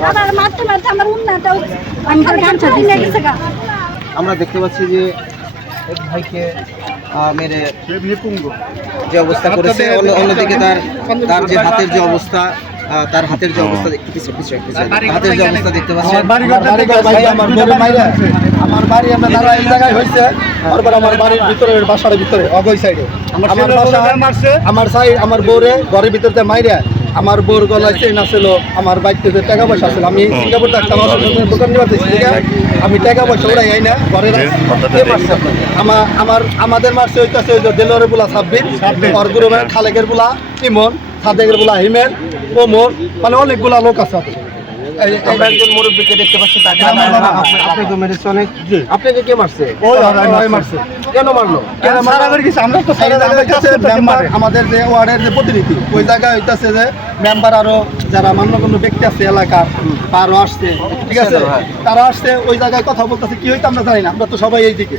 আবার মারতে মারতে আমার উন্নাটাও দেখতে পাচ্ছি যে এক ভাইকে আহ, মেরে যে অবস্থা করেছে অন্যদিকে তার তার যে হাতের যে অবস্থা আহ, তার হাতের যে অবস্থা পিছিয়ে পিছিয়ে হাতের যে অবস্থা দেখতে পাচ্ছি। আমার বাড়ি মাইরা। আমার বাড়ি আমরা দাঁড়া এই জায়গায় হয়েছে। তারপর আমার বাড়ির ভিতরে বাসার ভিতরে অগই সাইডে আমার বাসা আমার সাইড আমার বউরে ঘরের ভিতরে মাইরা আমার বোর গলায় চেন আছিল আমার বাড়িতে যে টাকা পয়সা আছিল আমি সিঙ্গাপুর থাকতাম আমার দোকান নিয়ে ঠিক? আমি টাকা পয়সা উড়াই আই না ঘরে? আমার আমার আমাদের মারছে হইতাছে ওই যে দেলোয়ারের বুলা সাব্বির ওর গ্রুপের খালেকের বুলা ইমন সাদেকের বুলা হিমেল ওমর মানে অনেকগুলা লোক আছে আমরা একজন মুরব্বীকে দেখতে পাচ্ছি তাকে আপনি- আপনাকে মেরেছে অনেক। আপনাকে কে মারছে? ওই ওই মারছে। কেন মারলো? কেন মারা এই জায়গায় হইতাছে মেম্বার, আমাদের যে ওয়ার্ডের যে প্রতিনিধি ওই জায়গায় হইতাছে যে মেম্বার আরও যারা মান্যগণ্য ব্যক্তি আছে এলাকার তারও আসছে। ঠিক আছে? হ্যাঁ। তারা আসছে ওই জায়গায় কথা বলতেছে। কি হইতে আমরা জানি না আমরা তো সবাই এই দিকে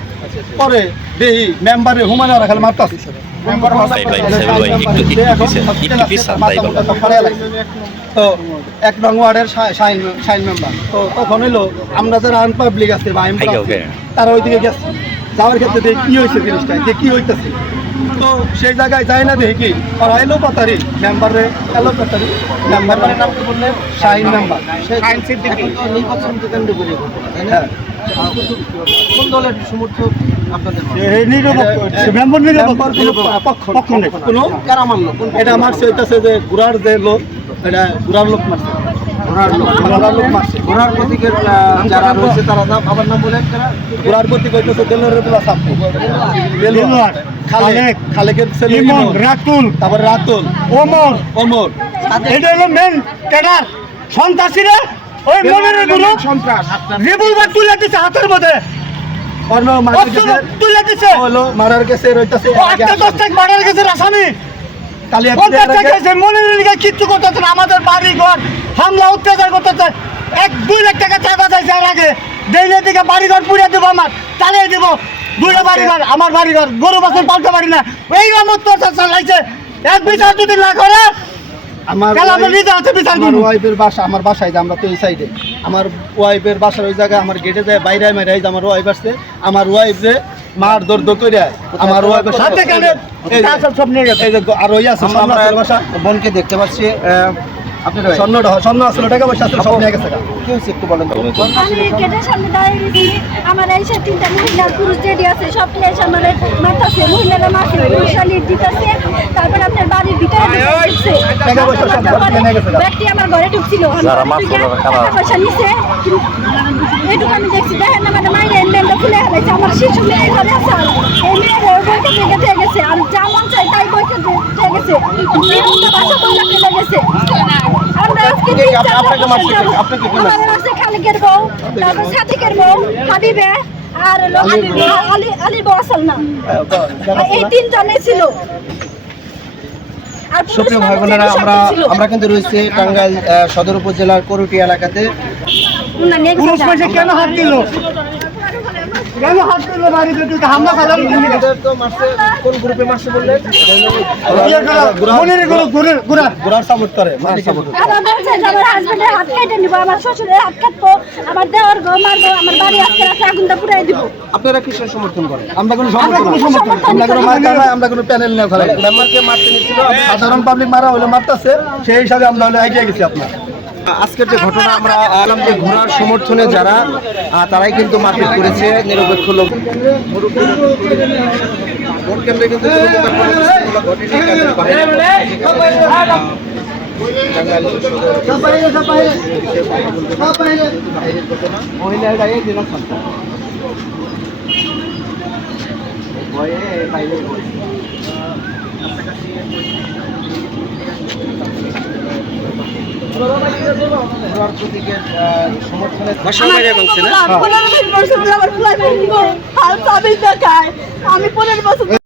পরে দেহি মেম্বারে হুমায়ুন আর খালি মারতাছে। তো এক নং ওয়ার্ডের সাইন সাইন মেম্বার তো তখন হইল আমরা যারা আনপাবলিক আছে বা. তারা ওইদিকে গেছে যাওয়ার ক্ষেত্রে দেখি কি হয়েছে জিনিসটা যে কি হইতেছে তো সেই জায়গায় যায় না দেখি কি ওরা এলো পাতারি মেম্বারে এলো পাতারি মেম্বার মানে নাম কি বললেন শাহিন মেম্বার নির্বাচনকে কেন্দ্র করে হ্যাঁ কোন দলের সমর্থক আপনাদের পক্ষ পক্ষ নেই। কোনো কারা মারলো এটা মারছে হইতাছে যে ঘোড়ার যে লোক এটা ঘোড়ার লোক মারছে। ঘোড়ার লোক। ঘোড়ার লোক মারছে। ঘোড়ার প্রতীকের যারা রয়েছে তারা নাম আবার নাম বলেন ঘোড়ার প্রতি কইতেছে দেলোয়ারের বেলা সাপ্পু দেলোয়ার। খালেক। খালেকের ছেলে ইমন ইমন, রাতুল। তারপর রাতুল। ওমর। ওমর। এটা হলো মেন ক্যাডার সন্ত্রাসীরা ওই মনের গ্রুপ রিভলভার তুলে দিচ্ছে হাতের মধ্যে। মারার তুলে হলো মারার গেছে রইতাছে আটটা দশটা মার্ডার গেছে আসামি কিচ্ছু করতেছে না আমাদের বাড়ি ঘর হামলা অত্যাচার করতেছে। এক দুই লাখ টাকা চাঁদা চাইছে এর আগে। দেইলের দিকে বাড়ি ঘর পুড়িয়ে দেবো আমার চালিয়ে দেবো। দুইটা বাড়ি ঘর আমার বাড়ি ঘর গরু বাসন পাল্টে পারি না। এই আমার অত্যাচার চালাইছে। এক বিচার যদি না করে আমার আমরা ওয়াইফের বাসা আমার বাসায় আমরা তো এই সাইডে আমার ওয়াইফের বাসার ওই জায়গায় আমার গেটে যায় বাইরে মেরে এই আমার ওয়াইফ আসছে আমার ওয়াইফ যে মার দর্দ করে আমার ওয়াইফের হাতে কানে? সব সব নিয়ে গেছে। এই যে আর ওই আছে আছে বাসা। বোনকে দেখতে পাচ্ছি আহ, আপনার ভাই, স্বর্ণটা স্বর্ণ আসলে টাকা পয়সা আসলে সব নিয়ে গেছে কি হয়েছে একটু বলেন আমি গেটের সামনে দাঁড়িয়ে গেছি। আমার এই তিনটা মহিলা পুরুষ যেটি আছে সব এসে আমার মারতাছে মহিলারা মারছে লিড দিতেছে। তারপর আপনার বাড়ির ভিতরে ঢুকছে টাকা পয়সা সব ঘরে নিয়ে গেছে গা। ব্যক্তি আমার ঘরে ঢুকছিল? টাকা পয়সা নিছে। এটুকু আমি দেখছি দেখেন না মানে মাইরে খুলে ফেলেছে আমার শিশু মেয়ে ঘরে আছে আর এই মেয়ের বইতে থেকে থেকে গেছে। আর যা মন চাই তাই বইতে থেকে গেছে। বাসা গেছে। আপনাকে মারছে আপনাকে কে মারছে খালিকের বউ তারপর সাদিকের বউ হাবিবে আর হলো আলী আলী বউ। আসল না। এই তিনজনে ছিল। সুপ্রিয় ভাই বোনেরা আমরা আমরা কিন্তু রয়েছে টাঙ্গাইল আহ, সদর উপজেলার করুটি এলাকাতে। পুরুষ কেন হাত দিল? কেন হাত দিল বাড়িতে তুই হামলা চালালি তো মারছে কোন গ্রুপে মারছে বললেন মনেরগুলো ঘুরে ঘুরা ঘোড়ার সাপোর্ট করে মালিক সাপোর্ট আমার বলছে যে আমার হাজবেন্ডের হাত কেটে নিবো আমার শ্বশুরের হাত কাটবো আমার দেওয়ার গো মারবো আমার বাড়ি আজকে রাতে আগুনটা পুরাই দিব। আপনারা কিসের সমর্থন করেন? আমরা কোনো সমর্থন সমর্থন আমরা কোনো করি না। আমরা কোনো প্যানেল মেম্বারকে মারতে নিয়েছিল সাধারণ পাবলিক মারা হলে মারতাছে সেই হিসাবে আমরা হলে এগিয়ে গেছি আপনার। আজকের যে ঘটনা আমরা আলাম যে ঘোড়ার সমর্থনে যারা তারাই কিন্তু মারপিট করেছে, নিরপেক্ষ লোক। ভোট কেন্দ্রে কিন্তু মহিলার গায়ে দিলাম সন্তান ভয়ে বাইরে বসে। ঘোড়ার প্রতীকের আহ, সমর্থনে ভাষা বাইরে বলছে না পনেরো বছর আমার ফুলাই ফেলব আর চাবি দেখায় আমি পনেরো বছর